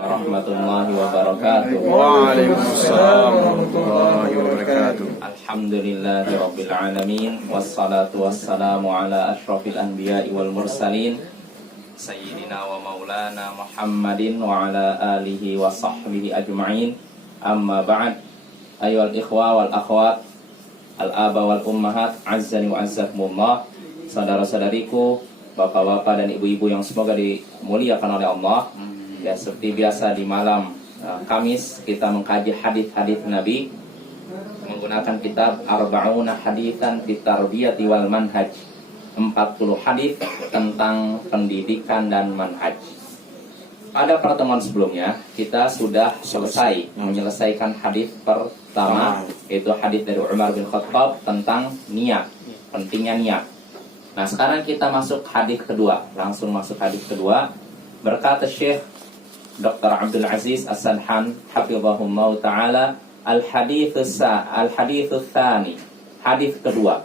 Warahmatullahi wabarakatuh. Waalaikumsalam warahmatullahi wabarakatuh. Alhamdulillahi rabbil alamin. Wassalatu wassalamu ala ashrafil anbiya'i wal mursalin Sayyidina wa maulana Muhammadin wa ala alihi wa sahbihi ajma'in. Amma ba'd. Ayyuhal ikhwa wal akhwat, al-aba wal ummahat, azzani wa azzakumullah. Saudara-saudariku, bapak-bapak dan ibu-ibu yang semoga dimuliakan oleh Allah. Ya, seperti biasa di malam Kamis kita mengkaji hadis-hadis Nabi menggunakan kitab Arba'una Haditsan fit Tarbiyati wal Manhaj, 40 hadis tentang pendidikan dan manhaj. Pada pertemuan sebelumnya kita sudah selesai menyelesaikan hadis pertama, yaitu hadis dari Umar bin Khattab tentang niat, pentingnya niat. Nah, sekarang kita masuk hadis kedua, langsung masuk hadis kedua. Berkata Syekh Dr. Abdul Aziz As-Sanhan hafizahullah ta'ala, al-hadits tsani, hadis kedua.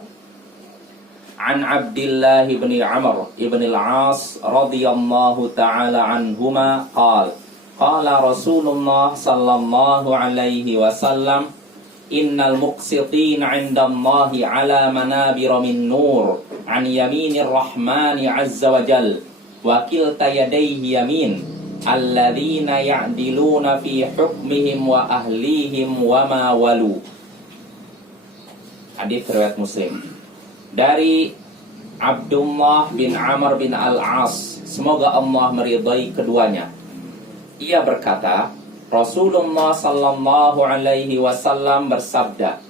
An Abdullah bin Amr ibn al-As radhiyallahu ta'ala anhuma qala Rasulullah sallallahu alaihi wasallam, innal muqsitin 'inda Allahi 'ala manabir min nur an yaminir rahmani 'azza wa jalla wa kilta yadayhi yamin alladzina ya'diluna fi hukmihim wa ahlihim wa ma walu. Hadis riwayat Muslim. Dari Abdullah bin Amr bin Al-As, semoga Allah meridai keduanya. Ia berkata, Rasulullah sallallahu alaihi wasallam bersabda.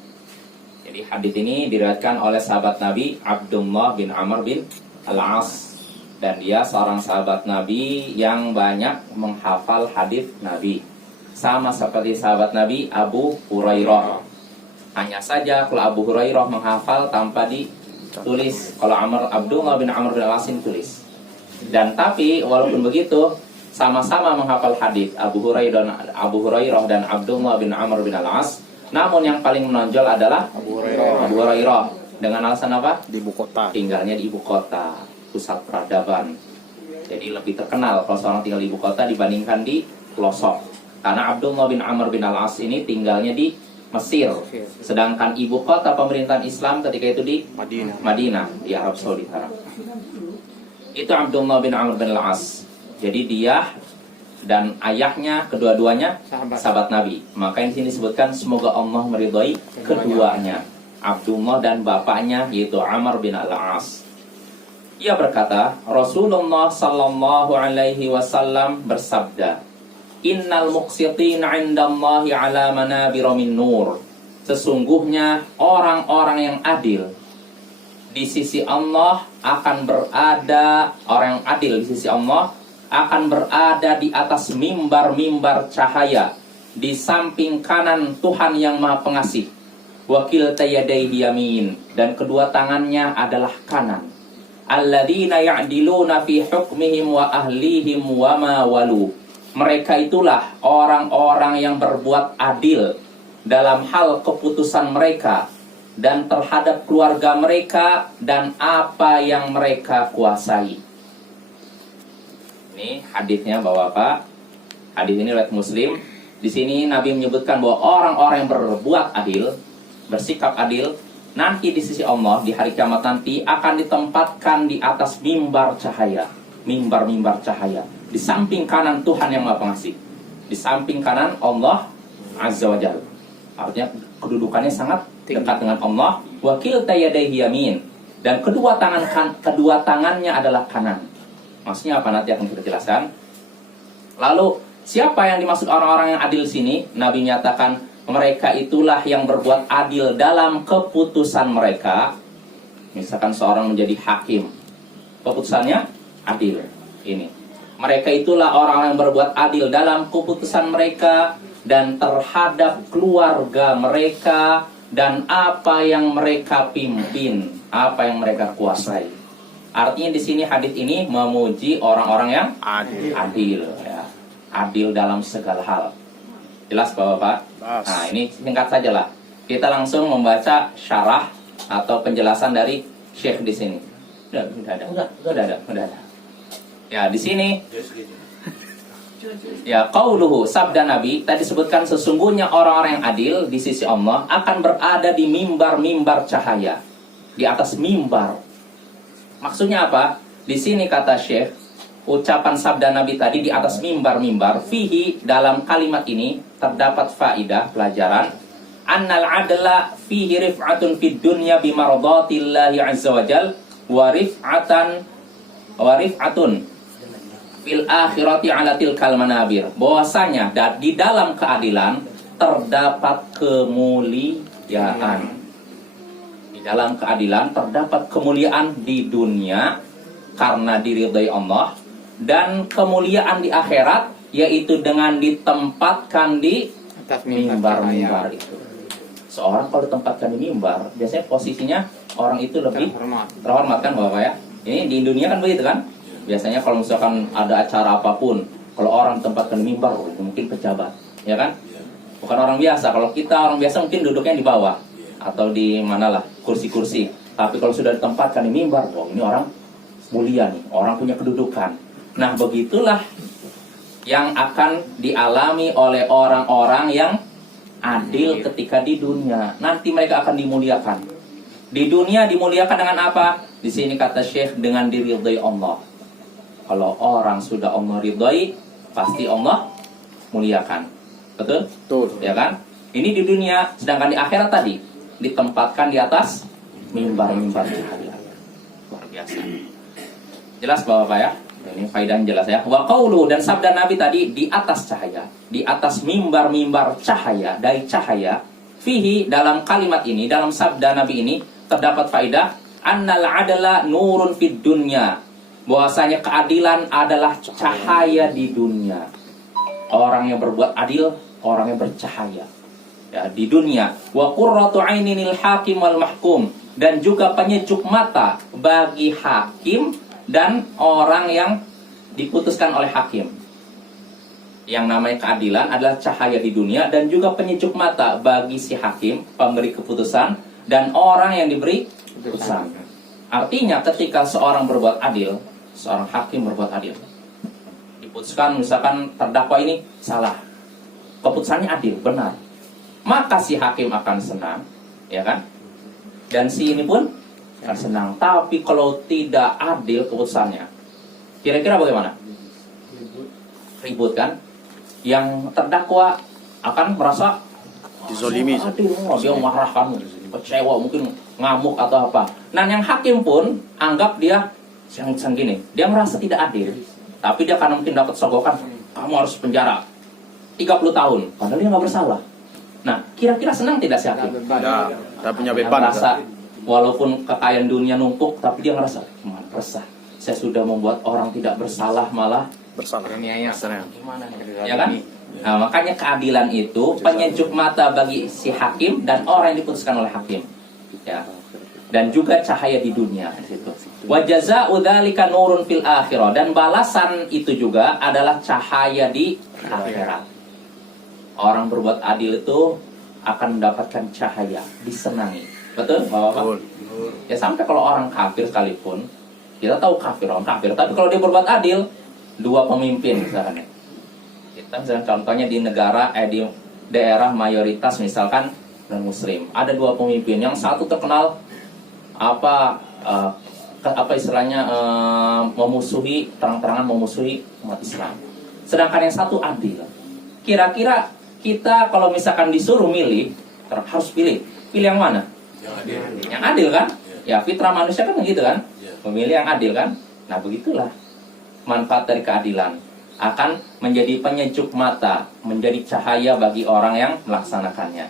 Jadi hadis ini diriwayatkan oleh sahabat Nabi Abdullah bin Amr bin Al-As, dan dia seorang sahabat Nabi yang banyak menghafal hadis Nabi, sama seperti sahabat Nabi Abu Hurairah. Hanya saja kalau Abu Hurairah menghafal tanpa ditulis, kalau Abdullah bin Amr bin Al-As tulis. Dan tapi walaupun begitu, sama-sama menghafal hadis Abu Hurairah dan Abdullah bin Amr bin Al-As, namun yang paling menonjol adalah Abu Hurairah. Dengan alasan apa? Di ibu kota. Tinggalnya di ibu kota, pusat peradaban. Jadi lebih terkenal kalau seorang tinggal di ibu kota dibandingkan di pelosok. Karena Abdullah bin Amr bin Al-As ini tinggalnya di Mesir, sedangkan ibu kota pemerintahan Islam ketika itu di Madinah, di Arab Saudi. Itu Abdullah bin Amr bin Al-As. Jadi dia dan ayahnya kedua-duanya sahabat Nabi. Maka di sini disebutkan semoga Allah meridhai keduanya, Abdullah dan bapaknya yaitu Amr bin Al-As. Ia berkata, Rasulullah sallallahu alaihi wasallam bersabda, innal muqsitin 'indallahi 'ala manabir min nur. Sesungguhnya orang-orang yang adil di sisi Allah akan berada, orang yang adil di sisi Allah akan berada di atas mimbar-mimbar cahaya di samping kanan Tuhan yang Maha Pengasih. Wa kilta yadayhi yamin, dan kedua tangannya adalah kanan. Alladzina ya'diluna fi hukmihim wa ahlihim wa ma walu. Mereka itulah orang-orang yang berbuat adil dalam hal keputusan mereka dan terhadap keluarga mereka dan apa yang mereka kuasai. Ini hadisnya Bapak-bapak. Hadis ini riwayat Muslim. Di sini Nabi menyebutkan bahwa orang-orang yang berbuat adil, bersikap adil, nanti di sisi Allah di hari kiamat nanti akan ditempatkan di atas mimbar cahaya, mimbar-mimbar cahaya di samping kanan Tuhan yang Maha Pengasih, di samping kanan Allah Azza wa Jalla. Artinya kedudukannya sangat dekat dengan Allah. Wa kilta yadayhi yamin, dan kedua tangannya adalah kanan. Maksudnya apa nanti akan kita jelaskan. Lalu siapa yang dimaksud orang-orang yang adil sini? Nabi menyatakan mereka itulah yang berbuat adil dalam keputusan mereka. Misalkan seorang menjadi hakim, keputusannya adil. Ini, mereka itulah orang yang berbuat adil dalam keputusan mereka dan terhadap keluarga mereka dan apa yang mereka pimpin, apa yang mereka kuasai. Artinya di sini hadis ini memuji orang-orang yang adil, ya. Adil dalam segala hal. Jelas Bapak-bapak? Nah, ini singkat saja lah. Kita langsung membaca syarah atau penjelasan dari Syekh di sini. Udah ada. Ya, di sini Ya, qauluhu, sabda Nabi tadi sebutkan sesungguhnya orang-orang yang adil di sisi Allah akan berada di mimbar-mimbar cahaya, di atas mimbar. Maksudnya apa? Di sini kata Syekh, ucapan sabda Nabi tadi di atas mimbar-mimbar, fihi, dalam kalimat ini terdapat faidah pelajaran, annal adla fihi rif'atun fid dunya bimardatillahi azza wajal wa rif'atun fil akhirati ala tilkal manabir. Bahwasanya di dalam keadilan terdapat kemuliaan. Di dalam keadilan terdapat kemuliaan di dunia karena diridhai Allah, dan kemuliaan di akhirat yaitu dengan ditempatkan di mimbar-mimbar itu. Seorang kalau ditempatkan di mimbar, biasanya posisinya orang itu lebih terhormat kan Bapak ya. Ini di dunia kan begitu kan? Biasanya kalau misalkan ada acara apapun, kalau orang ditempatkan di mimbar, mungkin pejabat, ya kan? Bukan orang biasa. Kalau kita orang biasa mungkin duduknya di bawah atau di manalah kursi-kursi. Tapi kalau sudah ditempatkan di mimbar, ini orang mulia nih, orang punya kedudukan. Nah, begitulah yang akan dialami oleh orang-orang yang adil ketika di dunia. Nanti mereka akan dimuliakan. Di dunia dimuliakan dengan apa? Di sini kata Syekh, dengan diridhai Allah. Kalau orang sudah Allah ridhai, pasti Allah muliakan. Betul? Betul. Ya kan? Ini di dunia, sedangkan di akhirat tadi ditempatkan di atas mimbar-mimbar cahaya. Luar biasa. Jelas Bapak ya? Ini faedahnya jelas ya. Wa qaulu, dan sabda Nabi tadi di atas cahaya, di atas mimbar-mimbar cahaya, dari cahaya. Fihi, dalam kalimat ini, dalam sabda Nabi ini terdapat faedah annal adala nurun fid dunya. Bahwasanya keadilan adalah cahaya di dunia. Orang yang berbuat adil, orang yang bercahaya ya, di dunia. Wa qurratu ainil hakim wal mahkum, dan juga penyejuk mata bagi hakim dan orang yang diputuskan oleh hakim. Yang namanya keadilan adalah cahaya di dunia dan juga penyejuk mata bagi si hakim, pemberi keputusan, dan orang yang diberi keputusan. Artinya ketika seorang berbuat adil, seorang hakim berbuat adil, diputuskan misalkan terdakwa ini salah, keputusannya adil, benar, maka si hakim akan senang, ya kan? Dan si ini pun akan senang. Tapi kalau tidak adil keputusannya, kira-kira bagaimana? Ribut kan? Yang terdakwa akan merasa Dizolimi. adil, dia marah kamu, kecewa, mungkin ngamuk atau apa. Nah, yang hakim pun anggap dia yang gini, dia merasa tidak adil, tapi dia karena mungkin dapat sogokan, kamu harus penjara 30 tahun, padahal dia nggak bersalah. Nah, kira-kira senang tidak si hakim? Tidak punya Dia beban. merasa walaupun kekayaan dunia numpuk, tapi dia merasa resah. Saya sudah membuat orang tidak bersalah malah Bersalah. gimana nih? Ya kan? Nah, makanya keadilan itu penyejuk mata bagi si hakim dan orang yang diputuskan oleh hakim. Ya. Dan juga cahaya di dunia di situ. Wa jazaa'u dzalika nurun fil akhirah, dan balasan itu juga adalah cahaya di akhirat. Orang berbuat adil itu akan mendapatkan cahaya, disenangi. Betul, Bapak? Ya, sampai kalau orang kafir sekalipun, kita tahu kafir, orang kafir, tapi kalau dia berbuat adil, dua pemimpin misalkan ya. Kita misalkan contohnya di negara, di daerah mayoritas misalkan non muslim, ada dua pemimpin, yang satu terkenal apa istilahnya memusuhi, terang-terangan memusuhi umat Islam, sedangkan yang satu adil. Kira-kira kita kalau misalkan disuruh milih, harus pilih yang mana? Yang adil kan? Ya, fitrah manusia kan begitu kan? Memilih yang adil kan? Nah, begitulah manfaat dari keadilan, akan menjadi penyejuk mata, menjadi cahaya bagi orang yang melaksanakannya.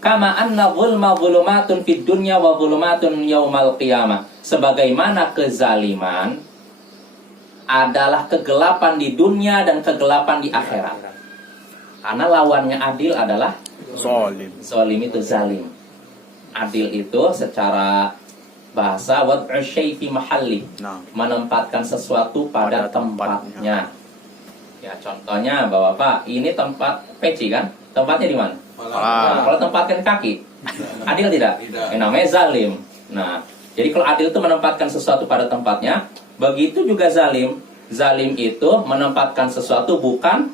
Kama anna zulma zulumatun fid dunya wa zulumatun yaumal qiyamah. Sebagaimana kezaliman adalah kegelapan di dunia dan kegelapan di akhirat. Karena lawannya adil adalah Zalim. zalim, itu zalim. Adil itu secara bahasa wad'u syai' fi mahalli, menempatkan sesuatu pada tempatnya. Ya, contohnya Bapak, ini tempat peci kan? Tempatnya di mana? Nah, kalau tempatkan kaki, adil tidak? Namanya zalim. Nah, jadi kalau adil itu menempatkan sesuatu pada tempatnya, begitu juga zalim. Zalim itu menempatkan sesuatu bukan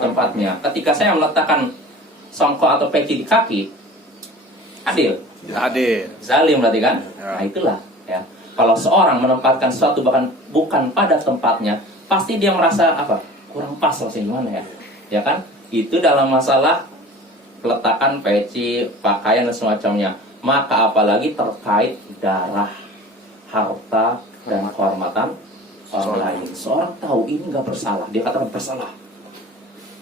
tempatnya. Ketika saya meletakkan songkok atau peci di kaki, adil, Hadir. zalim berarti kan? Ya. Nah itulah ya. Kalau seorang menempatkan sesuatu bahkan bukan pada tempatnya, pasti dia merasa apa? Kurang pas rasanya gimana ya? Ya kan? Itu dalam masalah peletakan peci, pakaian dan semacamnya. Maka apalagi terkait darah, harta dan kehormatan orang lain. Seorang tahu ini nggak bersalah, dia katakan bersalah.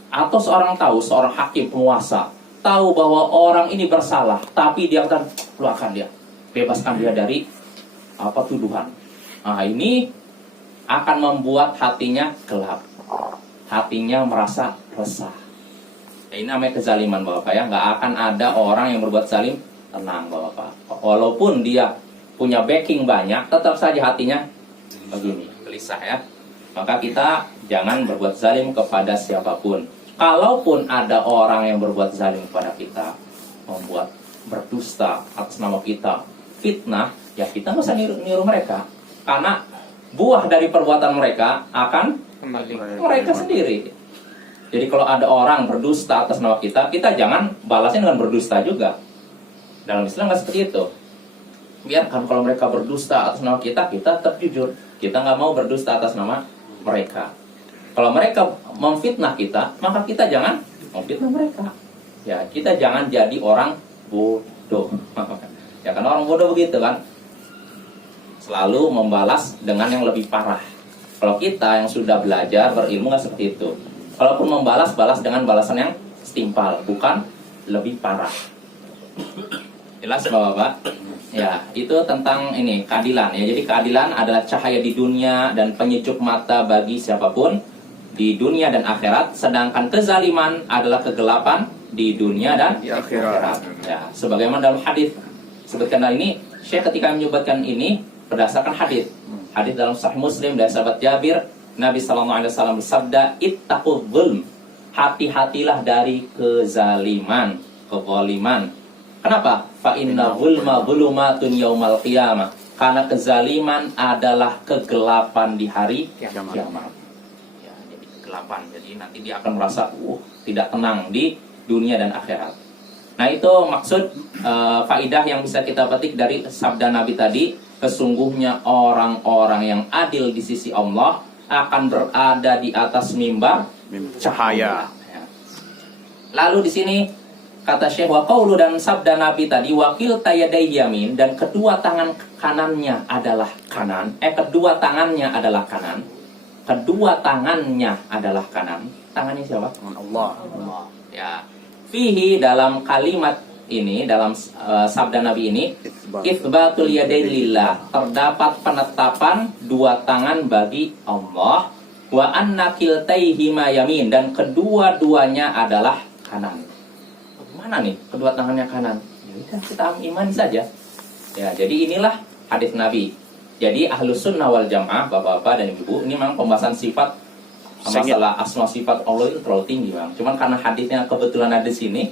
Atau seorang tahu, seorang hakim penguasa tahu bahwa orang ini bersalah, tapi dia akan keluarkan dia, bebaskan dia dari apa tuduhan. Nah ini akan membuat hatinya gelap, hatinya merasa resah. Ya, ini namanya kezaliman Bapak ya. Nggak akan ada orang yang berbuat zalim tenang Bapak. Walaupun dia punya backing banyak, tetap saja hatinya begini, gelisah ya. Maka kita jangan berbuat zalim kepada siapapun. Kalaupun ada orang yang berbuat zalim kepada kita, membuat berdusta atas nama kita, fitnah, ya kita nggak usah niru mereka. Karena buah dari perbuatan mereka akan mereka sendiri. Jadi kalau ada orang berdusta atas nama kita, kita jangan balasnya dengan berdusta juga. Dalam Islam nggak seperti itu. Biarkan kalau mereka berdusta atas nama kita, kita tetap jujur. Kita nggak mau berdusta atas nama mereka. Kalau mereka memfitnah kita, maka kita jangan memfitnah mereka. Ya, kita jangan jadi orang bodoh. Ya kan orang bodoh begitu kan, selalu membalas dengan yang lebih parah. Kalau kita yang sudah belajar berilmu nggak seperti itu. Kalaupun membalas, balas dengan balasan yang setimpal, bukan lebih parah. Jelas Bapak-bapak? Ya, itu tentang ini keadilan ya. Jadi keadilan adalah cahaya di dunia dan penyejuk mata bagi siapapun di dunia dan akhirat, sedangkan kezaliman adalah kegelapan di dunia dan Di akhirat. Ya, sebagaimana dalam hadis sebutkan hal ini, Syekh ketika menyebutkan ini berdasarkan hadis. Hadis dalam Sahih Muslim dari sahabat Jabir, Nabi sallallahu alaihi wasallam bersabda, "Ittaqul zulm." Hati-hatilah dari kezaliman, kezaliman. Kenapa? Fa inna zulma zulumatun yaumal qiyamah. Karena kezaliman adalah kegelapan di hari kiamat. Ya, jadi kegelapan. Jadi nanti dia akan merasa tidak tenang di dunia dan akhirat. Nah, itu maksud faidah yang bisa kita petik dari sabda Nabi tadi. Sesungguhnya orang-orang yang adil di sisi Allah akan berada di atas mimbar Cahaya. Ya. Lalu di sini kata Syekh, wa qaulu dan sabda Nabi tadi, wakil tayadai yamin, dan kedua tangan kanannya adalah kanan. Kedua tangannya adalah kanan. Kedua tangannya adalah kanan. Tangannya siapa? Allah. Allah. Ya. Fihi dalam kalimat ini, dalam sabda Nabi ini, itsbatul yadain lillah, terdapat penetapan dua tangan bagi Allah, wa anna kiltaihima yamin, dan kedua-duanya adalah kanan. Mana nih kedua tangannya kanan? Ya udah, kita iman saja. Ya, jadi inilah hadis Nabi. Jadi ahlus sunnah wal jamaah, bapak-bapak dan ibu, ini memang pembahasan sifat, masalah asma sifat Allah itu terlalu tinggi bang. Cuman karena hadisnya kebetulan ada di sini,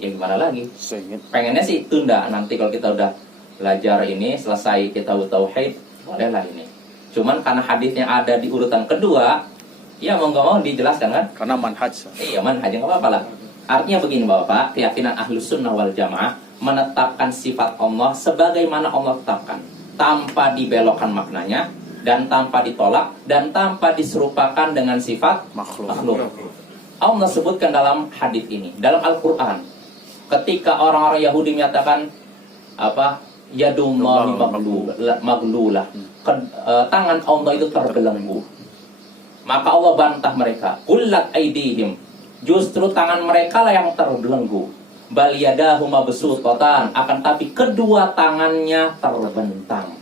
ya gimana lagi? Pengennya sih tunda, nanti kalau kita udah belajar ini, selesai kita tauhid, bolehlah ini. Cuman karena hadisnya ada di urutan kedua, ya mau nggak mau dijelaskan kan? Karena manhaj. Iya, manhaj nggak apa-apa lah. Artinya begini Bapak, keyakinan ahlus sunnah wal jamaah menetapkan sifat Allah sebagaimana Allah tetapkan, tanpa dibelokkan maknanya, dan tanpa ditolak, dan tanpa diserupakan dengan sifat makhluk. Allah sebutkan dalam hadis ini, dalam Al-Quran, ketika orang-orang Yahudi menyatakan apa, yadullahi maglulah, tangan Allah itu terbelenggu, maka Allah bantah mereka, qullat aydihim, justru tangan mereka lah yang terbelenggu, bal yadahu mabsuutatan, akan tapi kedua tangannya terbentang.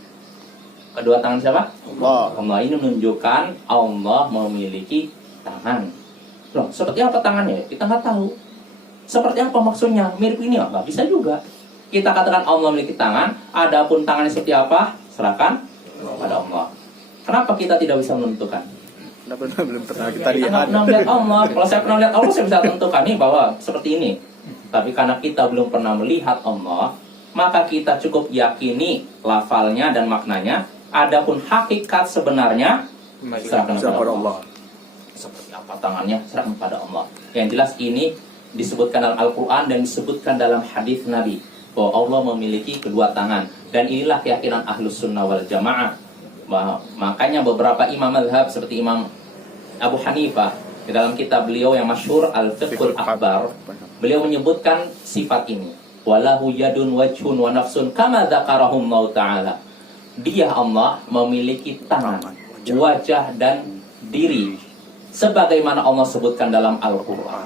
Kedua tangan siapa? Allah. Allah. Ini menunjukkan Allah memiliki tangan. Loh, seperti apa tangannya? Kita nggak tahu. Seperti apa maksudnya? Mirip ini nggak bisa juga. Kita katakan Allah memiliki tangan, adapun tangannya seperti apa? Serahkan kepada Allah. Kenapa kita tidak bisa menentukan? Belum pernah kita Kita lihat. nggak pernah melihat Allah. Kalau saya pernah lihat Allah, saya bisa tentukan nih bahwa seperti ini. Tapi karena kita belum pernah melihat Allah, maka kita cukup yakini lafalnya dan maknanya. Adapun hakikat sebenarnya serahkan kepada Allah. seperti apa tangannya, serahkan pada Allah. Yang jelas ini disebutkan dalam Al-Quran dan disebutkan dalam hadis Nabi bahwa Allah memiliki kedua tangan. Dan inilah keyakinan Ahlus Sunnah wal Jamaah. Makanya beberapa imam mazhab seperti Imam Abu Hanifah di dalam kitab beliau yang masyhur Al-Fiqhul Akbar, beliau menyebutkan sifat ini. Walahu yadun wajhun wa nafsun kama dzakarahum Allah Ta'ala. Dia Allah memiliki tangan, wajah dan diri sebagaimana Allah sebutkan dalam Al-Quran.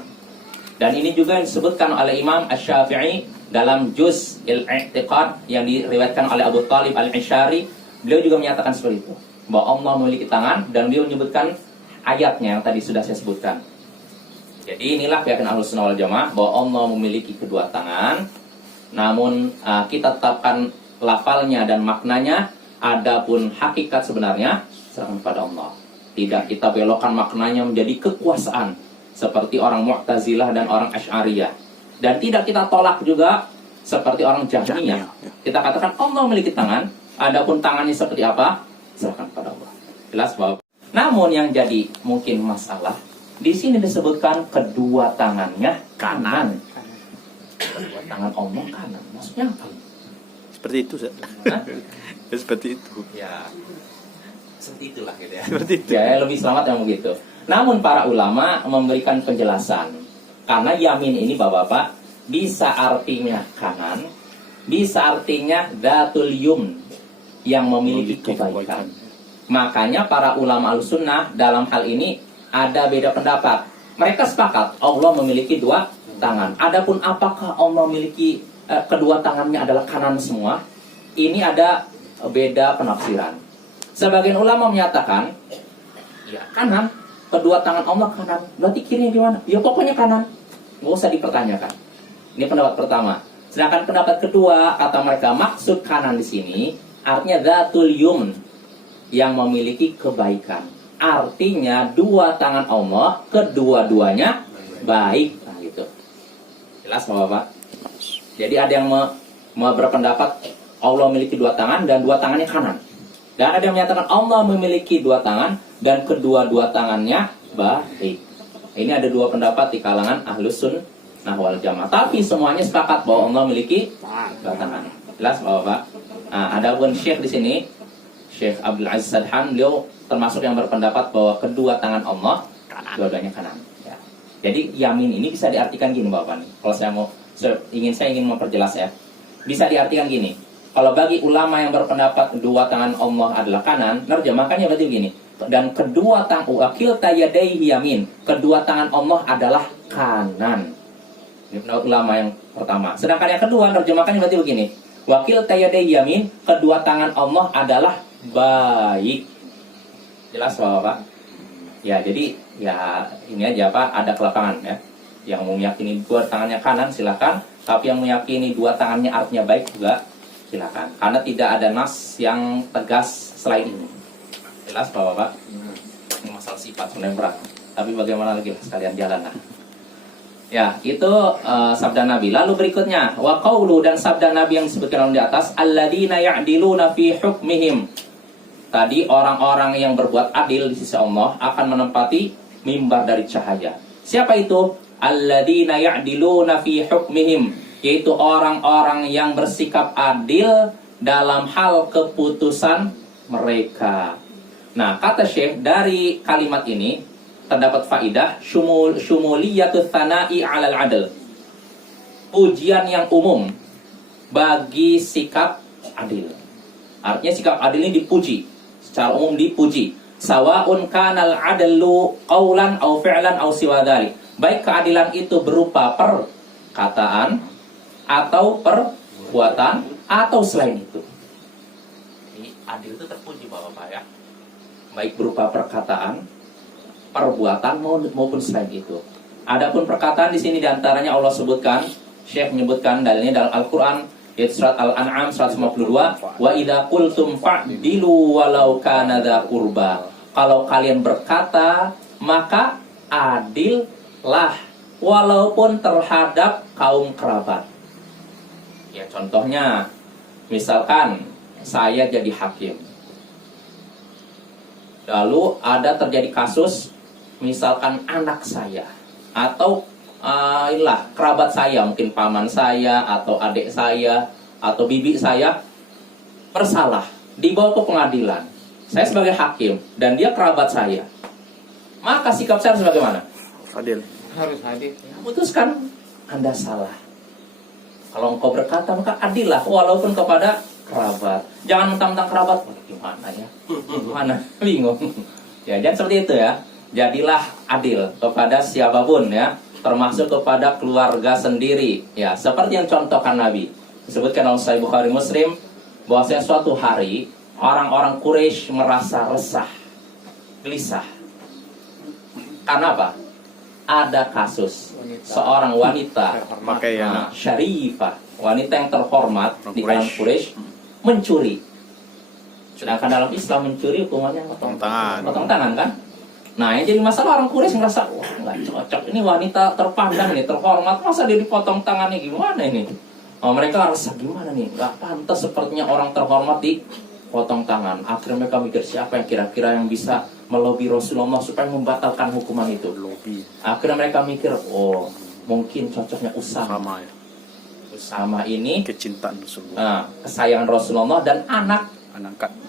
Dan ini juga yang disebutkan oleh Imam Asy-Syafi'i dalam Juz' al-I'tiqad yang diriwayatkan oleh Abu Thalib Al-Ishari. Beliau juga menyatakan seperti itu, bahwa Allah memiliki tangan, dan beliau menyebutkan ayatnya yang tadi sudah saya sebutkan. Jadi inilah keyakinan Ahlus Sunnah wal Jamaah bahwa Allah memiliki kedua tangan. Namun kita tetapkan lafalnya dan maknanya. Adapun hakikat sebenarnya serahkan kepada Allah. Tidak kita belokkan maknanya menjadi kekuasaan seperti orang Mu'tazilah dan orang Asy'ariyah. Dan tidak kita tolak juga seperti orang Jahmiyah. Kita katakan Allah memiliki tangan, adapun tangannya seperti apa serahkan kepada Allah. Jelas bahwa. Namun yang jadi mungkin masalah di sini disebutkan kedua tangannya kanan. Kedua tangan Allah kanan. Maksudnya apa? Seperti itu, Ustaz. Seperti itu. Ya, seperti itulah gitu ya. Seperti itu. Ya, lebih selamat yang begitu. Namun para ulama memberikan penjelasan. Karena yamin ini Bapak-bapak bisa artinya kanan, bisa artinya datul yumn, yang memiliki kebaikan. Makanya para ulama Ahlussunnah dalam hal ini ada beda pendapat. Mereka sepakat Allah memiliki dua tangan. Adapun apakah Allah memiliki kedua tangannya adalah kanan semua? Ini ada beda penafsiran. Sebagian ulama menyatakan, ya kanan, kedua tangan Allah kanan. Berarti kirinya gimana? Ya pokoknya kanan. Nggak usah dipertanyakan. Ini pendapat pertama. Sedangkan pendapat kedua, kata mereka maksud kanan di sini artinya dzatul yumn, yang memiliki kebaikan. Artinya dua tangan Allah kedua-duanya baik. Nah gitu. Jelas Bapak? Jadi ada yang berpendapat Allah memiliki dua tangan dan dua tangannya kanan. Dan ada yang menyatakan Allah memiliki dua tangan dan kedua-dua tangannya baik. Ini ada dua pendapat di kalangan Ahlus Sunnah wal Jamaah. Tapi semuanya sepakat bahwa Allah memiliki dua tangan. Jelas Bapak? Nah, ada pun Syekh di sini, Syekh Abdul Aziz Sadhan, beliau termasuk yang berpendapat bahwa kedua tangan Allah dua-duanya kanan. Ya. Jadi yamin ini bisa diartikan gini Bapak nih. Kalau saya ingin memperjelas ya. Bisa diartikan gini. Kalau bagi ulama yang berpendapat dua tangan Allah adalah kanan, nerjemahkannya berarti begini. Dan kedua tangan wakil tayadaihi yamin, kedua tangan Allah adalah kanan. Ini pendapat ulama yang pertama. Sedangkan yang kedua nerjemahkannya berarti begini. Wakil tayadaihi yamin, kedua tangan Allah adalah baik. Jelas Bapak? Ya, jadi ya ini aja Pak, ada kelapangan ya. Yang mau meyakini dua tangannya kanan silakan, tapi yang meyakini dua tangannya artinya baik juga silakan. Karena tidak ada nas yang tegas selain ini. Jelas Bapak? Ini masalah sifat sebenarnya berat. Tapi bagaimana lagi sekalian jalan lah. Ya, itu sabda Nabi. Lalu berikutnya, wa qaulu, dan sabda Nabi yang disebutkan di atas, alladzina ya'diluna fi hukmihim. Tadi orang-orang yang berbuat adil di sisi Allah akan menempati mimbar dari cahaya. Siapa itu? Alladzina ya'diluna fi hukmihim, yaitu orang-orang yang bersikap adil dalam hal keputusan mereka. Nah, kata Syekh, dari kalimat ini terdapat faidah syumuliyatut tsana'i 'alal 'adl. Pujian yang umum bagi sikap adil. Artinya sikap adil ini dipuji, secara umum dipuji. Sawa'un kanal 'adlu qaulan aw fi'lan aw siwa dzalik. Baik keadilan itu berupa perkataan atau perbuatan atau selain itu. Ini adil itu terpuji Bapak ya. Baik berupa perkataan, perbuatan maupun selain itu. Adapun perkataan di sini diantaranya Allah sebutkan, Syekh menyebutkan dalilnya dalam Al-Quran, yaitu surat Al-An'am 152, wa idza qultum fa'dilu walau kana dza qurba. Kalau kalian berkata, maka adillah walaupun terhadap kaum kerabat. Ya contohnya, misalkan saya jadi hakim. Lalu ada terjadi kasus, misalkan anak saya atau kerabat saya, mungkin paman saya atau adik saya atau bibi saya bersalah, dibawa ke pengadilan. Saya sebagai hakim dan dia kerabat saya, maka sikap saya harus bagaimana? Adil. Harus hadir. Putuskan Anda salah. Kalau engkau berkata maka adillah walaupun kepada kerabat. Jangan mentang-mentang kerabat, gimana ya? Gimana? Bingung. Ya, jangan seperti itu ya. Jadilah adil kepada siapapun ya, termasuk kepada keluarga sendiri. Ya, seperti yang contohkan Nabi. Disebutkan oleh Sahih Bukhari Muslim bahwasanya suatu hari orang-orang Quraisy merasa resah, gelisah. Karena apa? Ada kasus seorang wanita syarifah, wanita yang terhormat di kalangan Quraisy mencuri. Sedangkan dalam Islam mencuri hukumannya potong tangan kan? Nah, yang jadi masalah orang Quraisy merasa, wah nggak cocok, ini wanita terpandang, ini terhormat, masa dia dipotong tangannya, gimana ini? Oh, mereka rasa gimana nih, nggak pantas sepertinya orang terhormat dipotong tangan. Akhirnya mereka mikir siapa yang kira-kira yang bisa melobi Rasulullah supaya membatalkan hukuman itu. Akhirnya mereka mikir, oh mungkin cocoknya Usama. Usama ini Kecintaan Rasulullah, kesayangan Rasulullah dan anak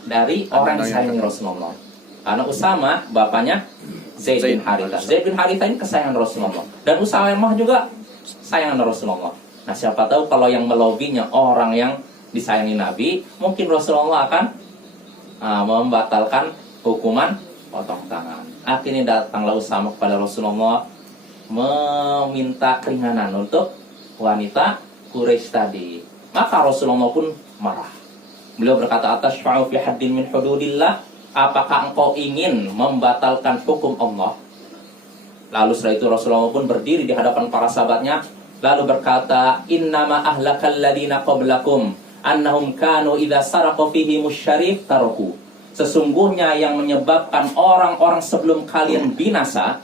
dari orang yang sayangi Rasulullah. Karena Usama bapaknya Zaid bin Harithah. Zaid bin Harithah ini kesayangan Rasulullah dan Usama juga sayangan Rasulullah. Nah, siapa tahu kalau yang melobinya orang yang disayangi Nabi, mungkin Rasulullah akan membatalkan hukuman potong tangan. Akhirnya datanglah Usama kepada Rasulullah meminta keringanan untuk wanita Quraisy tadi. Maka Rasulullah pun marah. Beliau berkata, "Atashfa'u fi haddin min hududillah?" Apakah engkau ingin membatalkan hukum Allah? Lalu setelah itu Rasulullah pun berdiri di hadapan para sahabatnya, lalu berkata, "Innama ahlakal ladina qablakum annahum kanu idza saraqa fihi musyarif taraku." Sesungguhnya yang menyebabkan orang-orang sebelum kalian binasa,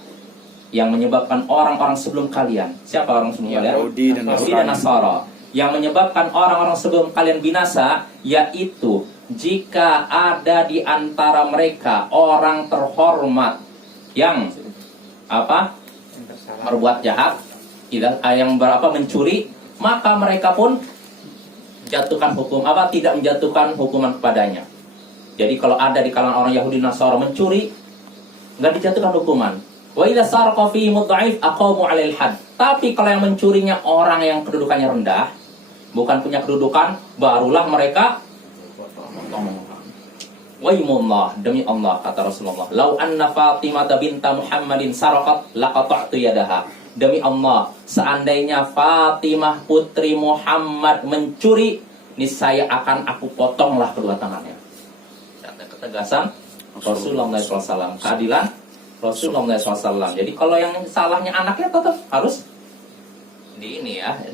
yang menyebabkan orang-orang sebelum kalian, siapa orang sebelum kalian? Yahudi dan Nasara. Yang menyebabkan orang-orang sebelum kalian binasa, yaitu jika ada di antara mereka orang terhormat yang berbuat jahat, yang mencuri, maka mereka pun jatuhkan hukum tidak menjatuhkan hukuman kepadanya. Jadi kalau ada di kalangan orang Yahudi Nasara mencuri, nggak dijatuhkan hukuman. Wa idza sarqa fi mudha'if aqamu 'alail had. Tapi kalau yang mencurinya orang yang kedudukannya rendah, bukan punya kedudukan, barulah mereka potong. Waimullah, demi Allah kata Rasulullah, "Lau anna Fatimah binta Muhammadin saraqat laqata'tu yadaha." Demi Allah, seandainya Fatimah putri Muhammad mencuri, niscaya akan aku potonglah kedua tangannya. Ketegasan Rasulullah SAW, keadilan Rasulullah SAW. Jadi kalau yang salahnya anaknya tetap harus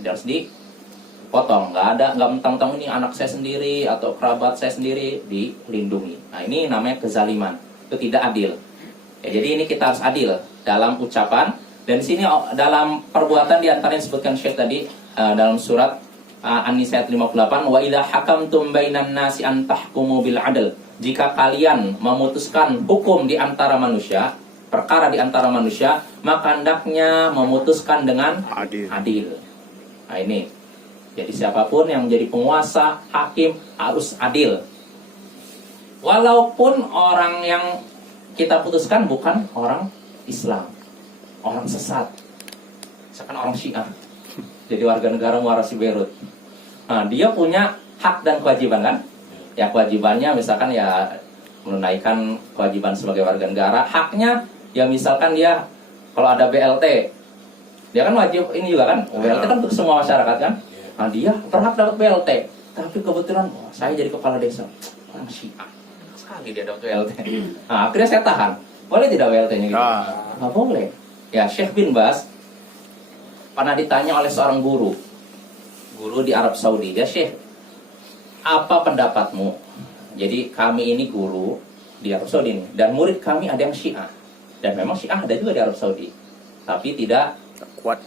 harus dipotong. Nggak mentang-mentang ini anak saya sendiri atau kerabat saya sendiri dilindungi. Nah, ini namanya kezaliman, itu tidak adil. Ya, jadi ini kita harus adil dalam ucapan. Dan di sini dalam perbuatan diantaranya disebutkan Syekh tadi dalam surat An-Nisa ayat 58, "Wa idza hakamtum bainan nasi an tahkumu bil 'adl." Jika kalian memutuskan hukum di antara manusia, perkara di antara manusia, maka hendaknya memutuskan dengan adil. Nah, ini. Jadi siapapun yang menjadi penguasa, hakim harus adil. Walaupun orang yang kita putuskan bukan orang Islam, orang sesat, misalkan orang Syiah, jadi warga negara Muarasi Beirut. Nah, dia punya hak dan kewajiban kan? Ya, kewajibannya misalkan ya menunaikan kewajiban sebagai warga negara. Haknya ya misalkan dia kalau ada BLT, dia kan wajib ini juga kan? BLT kan untuk semua masyarakat kan? Nah, dia berhak dapat BLT. Tapi kebetulan saya jadi kepala desa, orang Syiah, sekali dia dapat BLT. Nah, akhirnya saya tahan. Boleh tidak BLT-nya gitu? Nggak boleh. Ya, Syekh bin Baz pernah ditanya oleh seorang guru di Arab Saudi. Ya, Syekh, apa pendapatmu? Jadi kami ini guru di Arab Saudi ini, dan murid kami ada yang Syiah. Dan memang Syiah ada juga di Arab Saudi, tapi tidak kuat,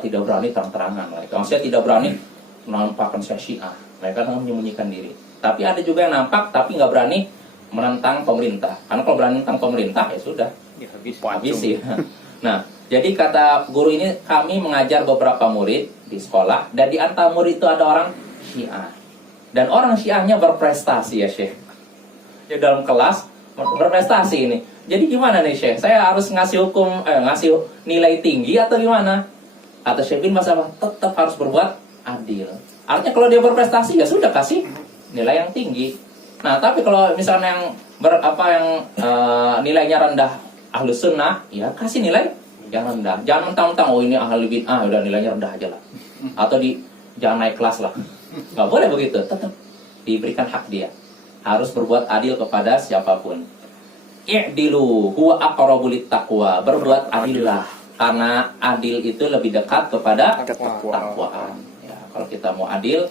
tidak berani terang-terangan. Mereka maksudnya tidak berani menampakkan saya Syiah. Mereka menyembunyikan diri. Tapi ada juga yang nampak tapi nggak berani menentang pemerintah. Karena kalau berani menentang pemerintah ya sudah, habisi. Nah, jadi kata guru ini, kami mengajar beberapa murid di sekolah, dan di antara murid itu ada orang Syiah. Dan orang Syiahnya berprestasi ya Syekh. Ya dalam kelas berprestasi ini. Jadi gimana nih Syekh? Saya harus ngasih ngasih nilai tinggi atau gimana? Kata Syekh bin Baz tetap harus berbuat adil. Artinya kalau dia berprestasi ya sudah kasih nilai yang tinggi. Nah, tapi kalau misalnya yang nilainya rendah Ahlus Sunnah, ya kasih nilai yang rendah. Jangan mentang-mentang oh ini ahli bid'ah udah nilainya rendah aja lah. Atau jangan naik kelas lah. Nggak boleh begitu. Tetap diberikan hak dia. Harus berbuat adil kepada siapapun. I'dilu huwa aqrabu littaqwa. Berbuat adillah, karena adil itu lebih dekat kepada ketakwaan. Ya, kalau kita mau adil,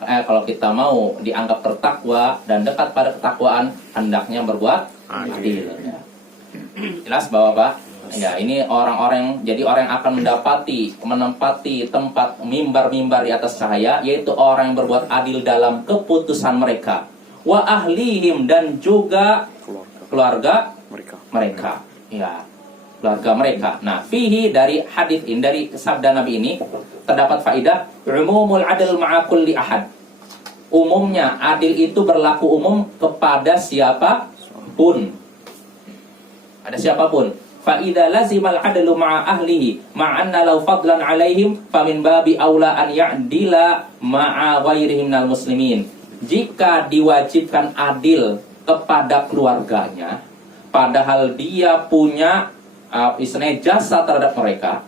kalau kita mau dianggap bertakwa dan dekat pada ketakwaan, hendaknya berbuat adil. Ya. Jelas Bapak-bapak? Ya, ini orang-orang, jadi orang yang akan menempati tempat mimbar-mimbar di atas cahaya, yaitu orang yang berbuat adil dalam keputusan mereka. Wa ahlihim, dan juga keluarga mereka. Ya, keluarga mereka. Nah, fihi, dari hadis ini, dari sabda Nabi ini terdapat faidah umumul adl ma'a kulli ahad. Umumnya adil itu berlaku umum kepada siapapun. Ada siapapun. Fa idza lazimal adlu ma'a ahlihi ma'anna law fadlan 'alaihim famin babi aula an ya'dila ma'a ghairihim minal muslimin. Jika diwajibkan adil kepada keluarganya, padahal dia punya istilahnya jasa terhadap mereka,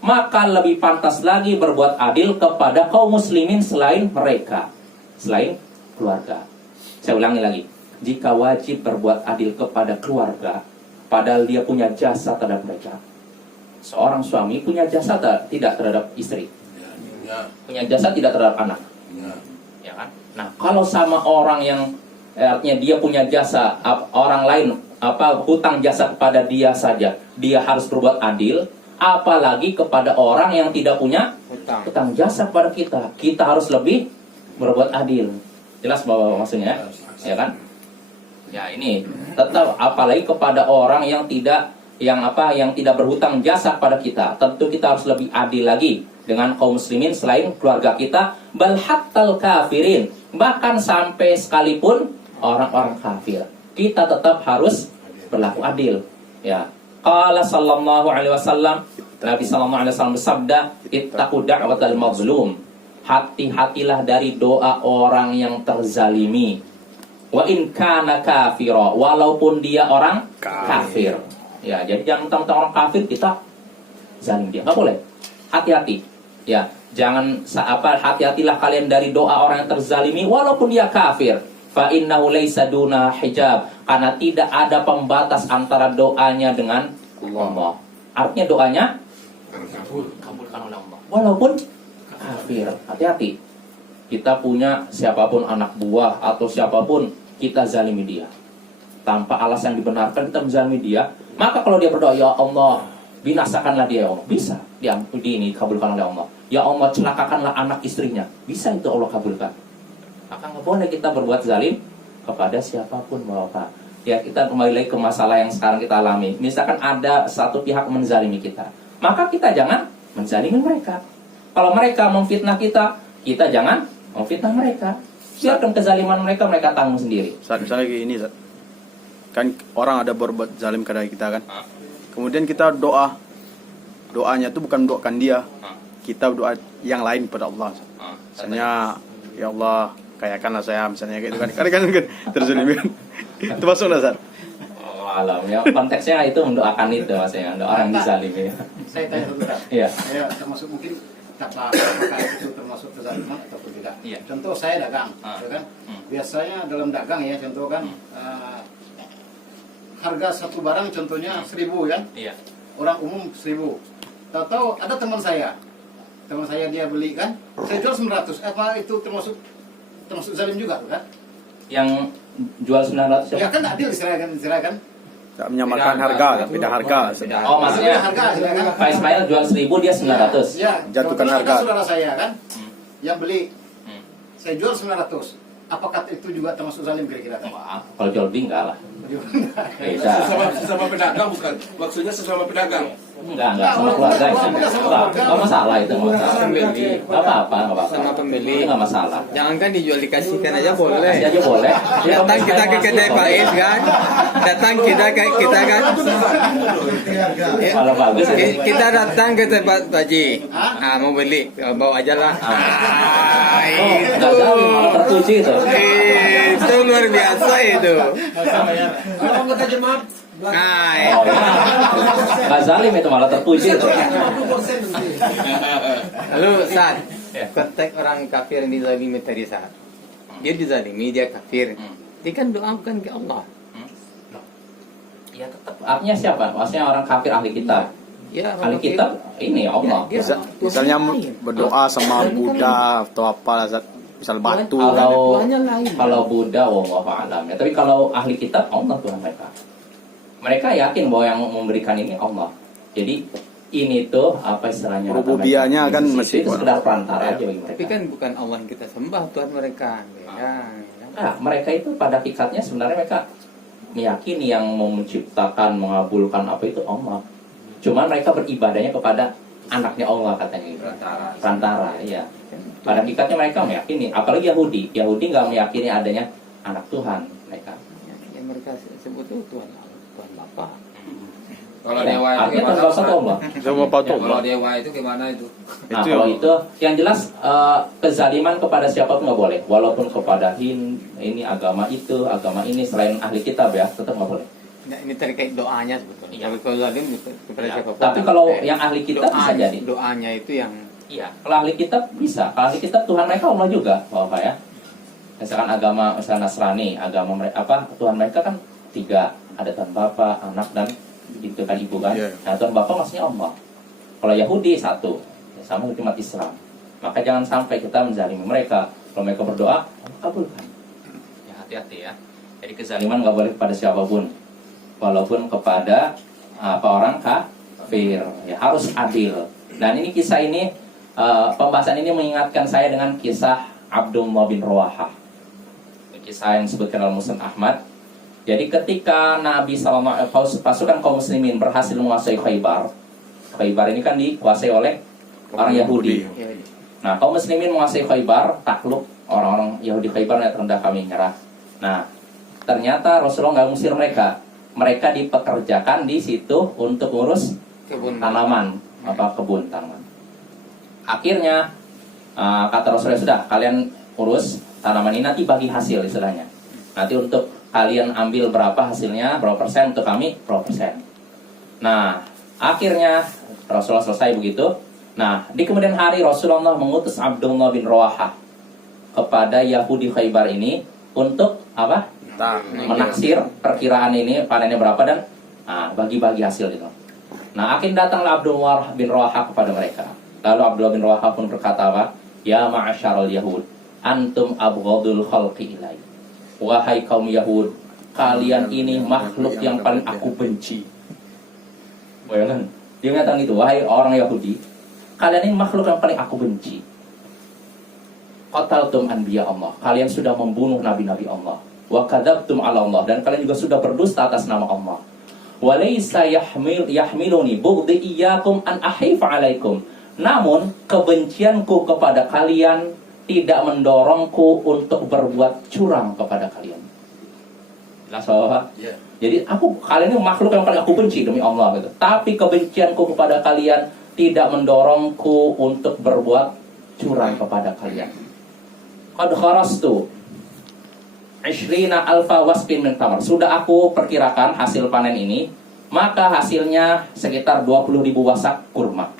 maka lebih pantas lagi berbuat adil kepada kaum muslimin selain mereka, selain keluarga. Saya ulangi lagi, jika wajib berbuat adil kepada keluarga, padahal dia punya jasa terhadap mereka. Seorang suami punya jasa tidak terhadap istri, punya jasa tidak terhadap anak, ya kan? Nah, kalau sama orang yang artinya dia punya jasa, orang lain hutang jasa kepada dia saja, dia harus berbuat adil, apalagi kepada orang yang tidak punya hutang jasa kepada kita. Kita harus lebih berbuat adil. Jelas bahwa maksudnya, ya kan? Ya, ini tetap apalagi kepada orang yang tidak berhutang jasa pada kita. Tentu kita harus lebih adil lagi dengan kaum muslimin selain keluarga kita, bal hattal kafirin, bahkan sampai sekalipun orang-orang kafir, kita tetap harus berlaku adil. Ya. Qala sallallahu alaihi wasallam, Nabi sallallahu alaihi wasallam bersabda, ittaqu da'watal mazlum. Hati-hatilah dari doa orang yang terzalimi. Wa in kana kafira, walaupun dia orang kafir. Ya, jadi jangan mentang-mentang orang kafir kita zalim dia. Enggak boleh. Hati-hati. Ya, jangan hati-hatilah kalian dari doa orang yang terzalimi walaupun dia kafir. Fa innahu laisa duna hijab, karena tidak ada pembatas antara doanya dengan Allah. Artinya doanya kabulkan oleh Allah walaupun kafir. Hati-hati. Kita punya siapapun anak buah atau siapapun, kita zalimi dia tanpa alasan yang dibenarkan, kita menzalimi dia. Maka kalau dia berdoa, ya Allah binasakanlah dia, ya Allah, bisa ini kabulkan oleh Allah. Ya Allah celakakanlah anak istrinya, bisa itu Allah kabulkan. Maka nggak boleh kita berbuat zalim kepada siapapun, Bapak. Ya, kita kembali lagi ke masalah yang sekarang kita alami. Misalkan ada satu pihak menzalimi kita, maka kita jangan menzalimi mereka. Kalau mereka memfitnah kita, kita jangan memfitnah mereka. Biarkan kezaliman mereka tanggung sendiri. Saat misalnya gini, kan orang ada berbuat zalim kepada kita kan. Kemudian kita doanya itu bukan doakan dia. Kita doa yang lain kepada Allah. Misalnya, ya Allah, kayakanlah saya, misalnya gitu kan. Kan terzalimi kan. Itu masuk enggak, Sar? Alam ya, konteksnya itu mendoakan itu maksudnya, orang dizalimi. Saya tanya dulu, Kak. Iya. Saya termasuk mungkin apakah itu termasuk kezaliman ataupun tidak. Iya. Contoh saya dagang, ya kan? Biasanya dalam dagang ya, contoh kan harga satu barang contohnya 1.000 kan? Iya. Orang umum 1.000. Tahu-tahu ada teman saya dia beli kan, saya jual 900. Apa itu termasuk zalim juga tuh kan? Yang jual 900 Ya kan adil istilahnya kan? Tak menyamarkan harga, beda harga. Oh, maksudnya harga kan? Pak Ismail jual 1.000, dia 900. Ya, Jatuhkan kebetulan harga. ada saudara saya kan, yang beli. Saya jual 900. apakah itu juga termasuk zalim kira-kira? Wah, kalau jual beli enggak lah. Beda. Sesama pedagang bukan? Maksudnya sesama pedagang. Enggak sama keluarga itu. Enggak masalah itu. Enggak apa-apa, enggak apa-apa. Sama pembeli. Itu enggak masalah. Jangankan dijual dikasihkan aja boleh. Kasih aja boleh. Datang kita ke kedai Pak Is kan. Datang kita kan. Kalau bagus ya. Kita datang ke tempat Pak Ji. Mau beli, bawa aja lah. Enggak salah, malah terpuji itu. Itu luar biasa itu. Oh, ya. Nggak zalim itu, malah terpuji itu. Lalu saat konteks orang kafir yang dizalimi tadi saat dia dizalimi, dia kafir, dia kan doakan ke Allah. Ya tetap. Artinya siapa? Maksudnya orang kafir ahli kitab. Ya, Ahli kitab ini Allah. Dia Misalnya Tuhan lain. berdoa sama Buddha atau apa, misal batu. Kalau Buddha, wallahu a'lam ya. Tapi kalau ahli kitab, Allah Tuhan mereka. Mereka yakin bahwa yang memberikan ini Allah. Jadi ini tuh apa istilahnya? Rububiyahnya kan masih itu sekedar perantara aja bagi mereka. Tapi kan bukan Allah yang kita sembah, Tuhan mereka. Nah, mereka itu pada hakikatnya sebenarnya mereka meyakini yang mau menciptakan, mengabulkan apa itu Allah. Cuman mereka beribadahnya kepada anaknya Allah katanya gitu. Perantara, ya. Pada hakikatnya mereka meyakini, apalagi Yahudi. Yahudi nggak meyakini adanya anak Tuhan mereka. Yang mereka sebut itu Tuhan Bapa. Kalau Ya, dewa itu artinya gimana? Tuhan satu Allah. Sama batu. Kalau dewa itu gimana itu? Nah, Itu kalau ya. itu yang jelas kezaliman kepada siapapun nggak boleh, walaupun kepada ini agama itu, agama ini selain ahli kitab ya, tetap nggak boleh. Nah, ini terkait doanya sebetulnya. Iya. Tapi kalau zalim kepada Ya, siapapun. tapi kalau yang ahli kitab bisa jadi. Doanya itu yang Iya, kalau ahli kitab bisa. Kalau ahli kitab Tuhan mereka Allah juga, Bapak ya. Misalkan agama misalnya Nasrani, agama mereka apa? Tuhan mereka kan 3, ada Tuhan Bapa, Anak dan itu kan Ibu kan. Yeah. Nah, Tuhan Bapa maksudnya Allah. Kalau Yahudi 1, sama seperti umat Islam. Maka jangan sampai kita menzalimi mereka. Kalau mereka berdoa, Allah kabulkan. Ya, hati-hati ya. Jadi kezaliman nggak boleh kepada siapapun, walaupun kepada orang kafir. Ya, harus adil. Dan ini kisah ini, pembahasan ini mengingatkan saya dengan kisah Abdullah bin Rawahah. Kisah yang disebutkan oleh Musnad Ahmad. Jadi ketika Nabi SAW, pasukan kaum muslimin berhasil menguasai Khaybar. Khaybar ini kan dikuasai oleh orang Yahudi. Nah, kaum muslimin menguasai Khaybar, takluk, orang-orang Yahudi Khaybar yang terendah kami nyerah. Nah, ternyata Rasulullah nggak ngusir mereka. Mereka dipekerjakan di situ untuk urus kebun tanaman, kebun tanaman. Akhirnya kata Rasulullah, sudah kalian urus tanaman ini, nanti bagi hasil istilahnya. Nanti untuk kalian ambil berapa hasilnya, berapa persen, untuk kami berapa persen. Nah, akhirnya Rasulullah selesai begitu. Nah, di kemudian hari Rasulullah mengutus Abdullah bin Rawahah kepada Yahudi Khaybar ini untuk apa? Menaksir perkiraan ini panennya berapa dan bagi-bagi hasil itu. Nah, akhirnya datanglah Abdullah bin Rawahah kepada mereka. Lalu Abdullah bin Rawahah pun berkata apa? Ya ma'asyarul Yahud, antum abghadul khalqi ilai. Wahai kaum Yahud, kalian ini makhluk yang paling aku benci. Bayangkan, dia mengatakan itu, wahai orang Yahudi, kalian ini makhluk yang paling aku benci. Qataltum anbiya Allah, kalian sudah membunuh nabi-nabi Allah. Wa kadzabtum ala Allah, dan kalian juga sudah berdusta atas nama Allah. Wa laysa yahmiluni bughdi iyyakum an ahifa alaikum. Namun kebencianku kepada kalian tidak mendorongku untuk berbuat curang kepada kalian. Jelas Bapak? Yeah. Jadi kalian ini makhluk yang paling aku benci demi Allah gitu. Tapi kebencianku kepada kalian tidak mendorongku untuk berbuat curang kepada kalian. Qad kharastu 20 alfa wasqin min tamar. Sudah aku perkirakan hasil panen ini, maka hasilnya sekitar 20.000 wasak kurma.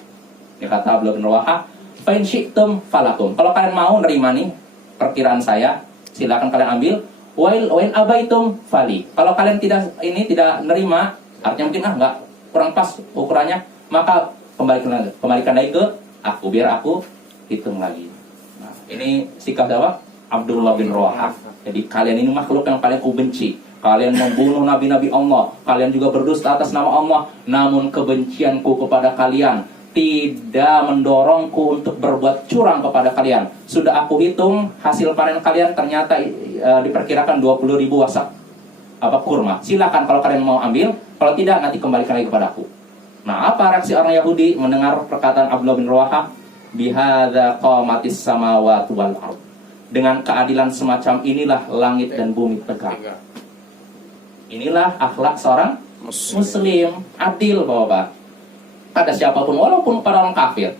Ini kata Abdullah bin Rawahah, fa in syi'tum falakum. Kalau kalian mau nerima nih perkiraan saya, silakan kalian ambil. Wa in abaitum fali. Kalau kalian tidak nerima, artinya mungkin enggak kurang pas ukurannya, maka kembalikan lagi ke aku, biar aku hitung lagi. Nah, ini sikap apa? Abdullah bin Rawahah. Jadi kalian ini makhluk yang paling aku benci. Kalian membunuh nabi-nabi Allah, kalian juga berdusta atas nama Allah. Namun kebencianku kepada kalian tidak mendorongku untuk berbuat curang kepada kalian. Sudah aku hitung hasil panen kalian ternyata diperkirakan 20.000 wasak kurma. Silakan kalau kalian mau ambil, kalau tidak nanti kembalikan lagi kepada aku. Nah, apa reaksi orang Yahudi mendengar perkataan Abdullah bin Rawaha? Bihadza qamatis samawati wal ardh. Dengan keadilan semacam inilah langit dan bumi tegak. Inilah akhlak seorang Muslim, adil, Bapak. Pada siapapun, walaupun pada orang kafir.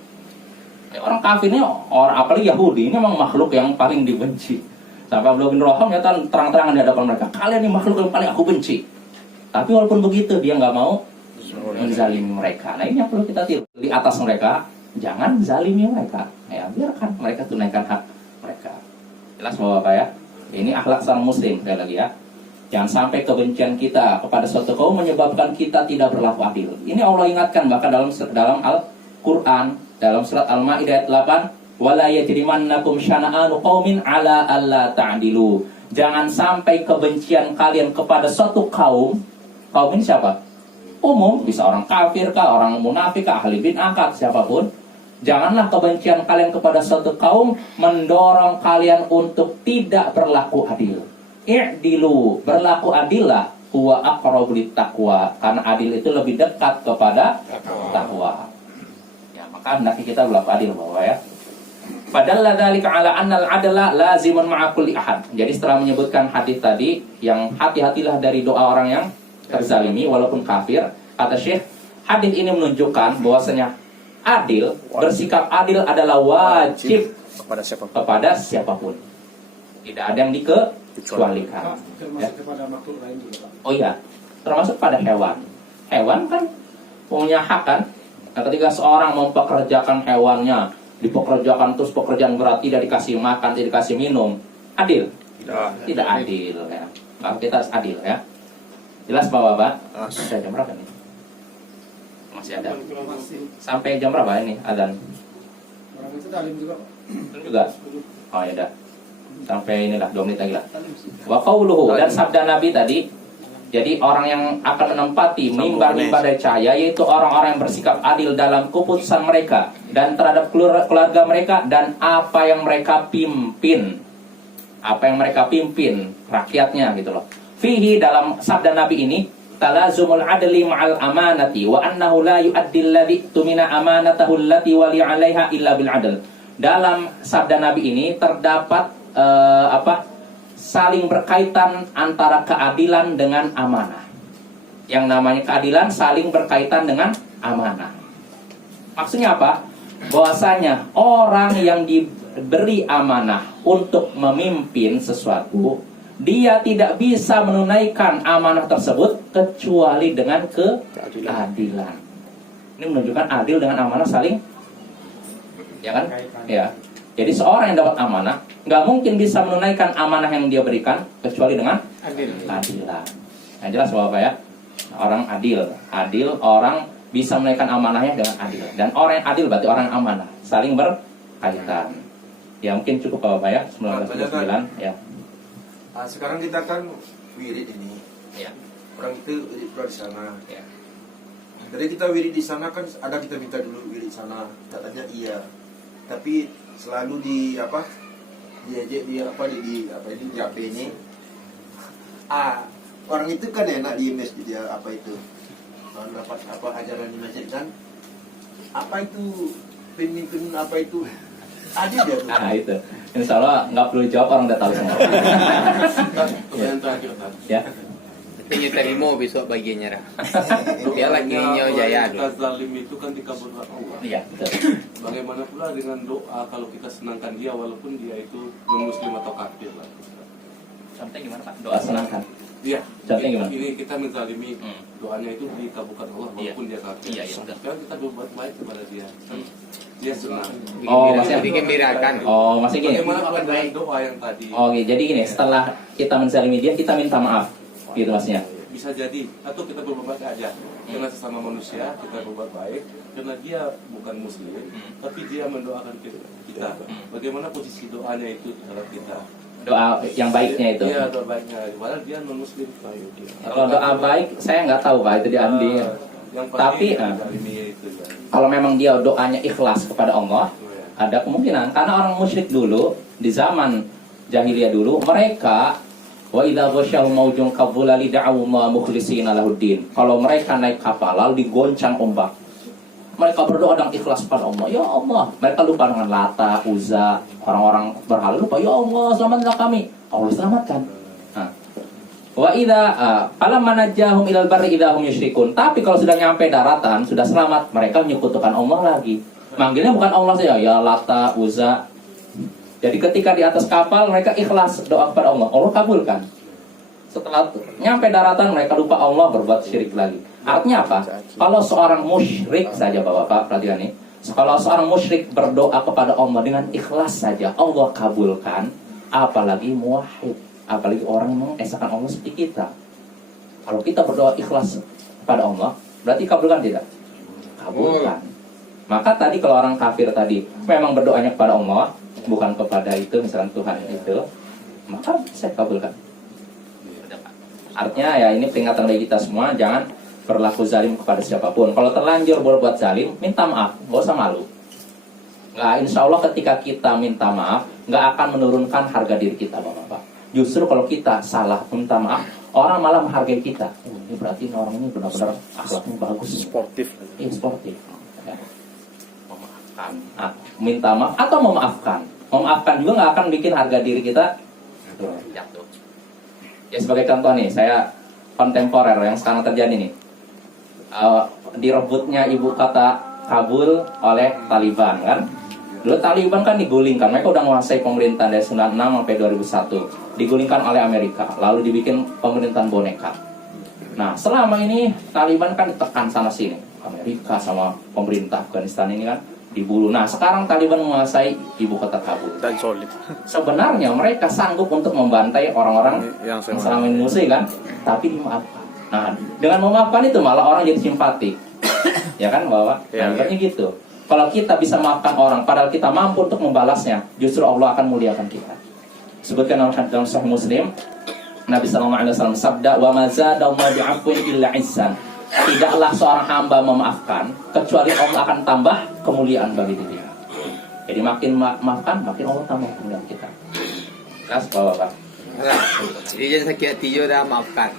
Orang kafir ini, orang apalagi Yahudi, ini memang makhluk yang paling dibenci. Sampai Abdullah bin Rawaha menyatakan terang-terangan di hadapan mereka, kalian ini makhluk yang paling aku benci. Tapi walaupun begitu, dia nggak mau menzalimi mereka. Nah, ini yang perlu kita tiru. Di atas mereka, jangan zalimi mereka. Ya, biarkan mereka tunaikan hak mereka. Jelas Bapak ya? Ini akhlak seorang muslim, sekali lagi ya. Jangan sampai kebencian kita kepada suatu kaum menyebabkan kita tidak berlaku adil. Ini Allah ingatkan bahkan dalam Al-Quran, dalam surat Al-Ma'idah ayat 8, wala yajrimannakum syana'anu qaumin ala alla ta'dilu. Jangan sampai kebencian kalian kepada suatu kaum. Kaum ini siapa? Umum, bisa orang kafir kah, orang munafik kah, ahli bid'ah kah, siapapun. Janganlah kebencian kalian kepada suatu kaum mendorong kalian untuk tidak berlaku adil. I'dilu, berlaku adillah, huwa aqrabu littaqwa, karena adil itu lebih dekat kepada takwa. Ya, maka hendaknya kita berlaku adil, Bapak ya. Padahal dzalika ala annal adla lazimun ma'a kulli ahad. Jadi setelah menyebutkan hadis tadi yang hati-hatilah dari doa orang yang terzalimi walaupun kafir, kata Syekh, hadis ini menunjukkan bahwasanya adil, bersikap adil adalah wajib kepada siapapun. Tidak ada yang dikecualikan. Ya. Oh iya, termasuk pada hewan. Hewan kan punya hak kan? Nah, ketika seorang mempekerjakan hewannya, dipekerjakan terus pekerjaan berat, tidak dikasih makan, tidak dikasih minum, adil? Tidak adil ya. Maka kita harus adil ya. Jelas Bapak-bapak? Sudah jam berapa nih? Masih ada. Sampai jam berapa ini adzan? Orang itu talim juga. Juga. Oh ya udah. Sampai inilah 2 menit lagi lah. Wa qauluhu, dan sabda Nabi tadi. Jadi orang yang akan menempati mimbar-mimbar dari cahaya, yaitu orang-orang yang bersikap adil dalam keputusan mereka dan terhadap keluarga mereka dan apa yang mereka pimpin. Apa yang mereka pimpin rakyatnya gitu loh. Fihi, dalam sabda Nabi ini, talazumul adli ma'al amanati wa annahu la yu'addi alladhi tumina amanatahu allati wali 'alaiha illa bil 'adl. Dalam sabda Nabi ini terdapat saling berkaitan antara keadilan dengan amanah. Yang namanya keadilan saling berkaitan dengan amanah. Maksudnya apa? Bahwasanya orang yang diberi amanah untuk memimpin sesuatu, dia tidak bisa menunaikan amanah tersebut kecuali dengan keadilan. Ini menunjukkan adil dengan amanah saling, ya kan? Ya. Jadi seorang yang dapat amanah nggak mungkin bisa menunaikan amanah yang dia berikan kecuali dengan keadilan. Nah, jelas Bapak ya. Orang adil, orang bisa menunaikan amanahnya dengan adil. Dan orang yang adil berarti orang yang amanah, saling berkaitan. Ya mungkin cukup Bapak ya. 1929 ya. Sekarang kita kan wirid ini. Ya. Orang itu wirid di sana. Ya. Jadi kita wirid di sana kan ada kita minta dulu wirid sana. Katanya iya. Tapi selalu diajak di HP ini. Orang itu kan enak di masjid ya, kalau dapat ajaran di masjid kan, itu pemimpin itu adil dia tuh. Itu. Insya Allah nggak perlu dijawab, orang udah tahu semua. Ya. Tapi terima besok bagiannya dah. Dia lagi nyawa jaya Kita zalim itu kan dikabulkan Allah. Iya, betul. Bagaimana pula dengan doa kalau kita senangkan dia walaupun dia itu non-muslim atau kafir lah. Contohnya gimana Pak? Doa senangkan. Iya. Contohnya gimana? Ini kita menzalimi, doanya itu dikabulkan Allah walaupun dia kafir. Iya, betul. Sekarang kita berbuat baik kepada dia. Dia senang. Masih digembirakan. Masih gini. Bagaimana dengan doa yang tadi? Oke, jadi gini, setelah kita menzalimi dia, kita minta maaf. Gitu maksudnya. Bisa jadi, atau kita berbuat baik aja. Karena sesama manusia kita berbuat baik, karena dia bukan muslim, tapi dia mendoakan kita. Bagaimana posisi doanya itu terhadap kita? Doa yang baiknya itu. Iya, doa baiknya. Padahal dia non muslim. Kalau doa baik, saya nggak tahu Pak, itu diambil. Yang Tapi, zalimi itu ya. kalau memang dia doanya ikhlas kepada Allah, ada kemungkinan karena orang musyrik dulu di zaman jahiliyah dulu mereka wa idza ghasyahum maujun kabulali da'u Allah mukhlishina lahuddin. Kalau mereka naik kapal lalu digoncang ombak, mereka berdoa dengan ikhlas pada Allah. Ya Allah, mereka lupa dengan Lata, Uzza, orang-orang berhala lupa. Ya Allah, selamatkanlah kami. Allah selamatkan. Nah. Wa idza falamma najjahum ilal barri idza hum yusyrikun. Tapi kalau sudah nyampe daratan, sudah selamat, mereka menyekutukan Allah lagi. Manggilnya bukan Allah saja, ya Lata, Uzza. Jadi ketika di atas kapal mereka ikhlas doa kepada Allah, Allah kabulkan. Setelah nyampe daratan mereka lupa Allah, berbuat syirik lagi. Artinya apa? Kalau seorang musyrik saja Bapak-bapak, perhatikan nih. Kalau seorang musyrik berdoa kepada Allah dengan ikhlas saja, Allah kabulkan. Apalagi muwahhid, apalagi orang yang mengesahkan Allah seperti kita. Kalau kita berdoa ikhlas kepada Allah, berarti kabulkan tidak? Kabulkan. Maka tadi kalau orang kafir tadi memang berdoanya kepada Allah, bukan kepada itu, misalnya Tuhan itu, maka saya kabulkan. Artinya ya ini peringatan bagi kita semua, jangan berlaku zalim kepada siapapun. Kalau terlanjur berbuat zalim, minta maaf, gak usah malu. Nah, insya Allah ketika kita minta maaf, nggak akan menurunkan harga diri kita, Bapak-bapak. Justru kalau kita salah minta maaf, orang malah menghargai kita. Ini berarti orang ini benar-benar akhlaknya bagus, Sportif. iya sportif. Ya. Memaafkan, minta maaf atau memaafkan. Memaafkan juga nggak akan bikin harga diri kita jatuh. Ya sebagai contoh nih, saya kontemporer yang sekarang terjadi nih. Direbutnya ibu kota Kabul oleh Taliban kan. Dulu Taliban kan digulingkan, mereka udah menguasai pemerintahan dari 96 sampai 2001. Digulingkan oleh Amerika, lalu dibikin pemerintahan boneka. Nah, selama ini Taliban kan ditekan sana sini. Amerika sama pemerintah Afghanistan ini kan diburu. Nah, sekarang Taliban menguasai ibu kota Kabul. Dan solid. Sebenarnya mereka sanggup untuk membantai orang-orang yang selama ini musuh kan, tapi dimaafkan. Nah, dengan memaafkan itu malah orang jadi simpati. Ya kan, Bapak? Ya, Nah, gitu. Kalau kita bisa maafkan orang, padahal kita mampu untuk membalasnya, justru Allah akan muliakan kita. Sebutkan dalam Sahih Muslim, Nabi SAW sabda, "Wa ma zadallahu bi'afwin illa 'izzan." Tidaklah seorang hamba memaafkan kecuali Allah akan tambah kemuliaan bagi dirinya. Jadi makin maafkan, makin Allah tambah kemuliaan kita. Keras, Bapak. Jadi jadi sakit hati dah maafkan.